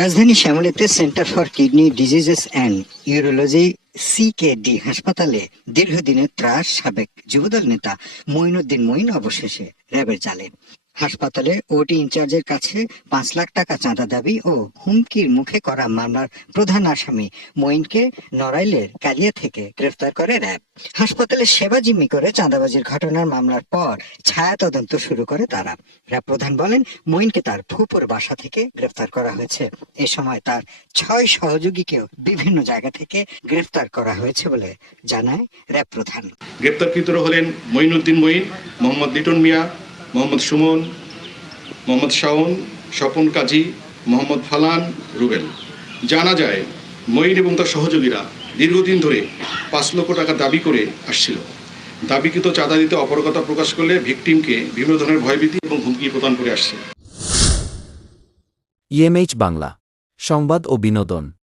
রাজধানী শ্যামলীতে Centre for Kidney Diseases and Urology CKD হাসপাতালে দীর্ঘদিনের ত্রাস সাবেক যুবদল নেতা মঈনুদ্দিন মঈন অবশেষে র্যাবের জালে। হাসপাতালে ওটি ইনচার্জের কাছে ৫ লাখ টাকা চাঁদা দাবি ও হুমকির মুখে করা মামলার প্রধান আসামি মঈনকে নড়াইলের কালিয়া থেকে গ্রেফতার করে র্যাব। হাসপাতালে সেবা জিম্মি করে চাঁদাবাজির ঘটনার মামলার পর ছায়া তদন্ত শুরু করে তারা। র্যাব প্রধান বলেন, মঈনকে তার ফুপুর বাসা থেকে গ্রেফতার করা হয়েছে। এ সময় তার ৬ সহযোগীকেও বিভিন্ন জায়গা থেকে গ্রেফতার করা হয়েছে বলে জানায় র্যাব প্রধান। গ্রেপ্তারকৃতরা হলেন মঈনুদ্দিন মঈন, মোহাম্মদ লিটন মিয়া, মোহাম্মদ সুমন, মোহাম্মদ শাওন, স্বপন কাজী, মোহাম্মদ ফালান, রুবেল। জানা যায় মঈন এবং তার সহযোগীরা দীর্ঘদিন ধরে ৫ লক্ষ টাকা দাবি করে আসছিল। দাবিকৃত চাঁদা দিতে অপারগতা প্রকাশ করলে ভিকটিমকে বিভিন্ন ধরনের ভয়ভীতি এবং হুমকি প্রদান করে আসছে। ইএমএইচ বাংলা, সংবাদ ও বিনোদন।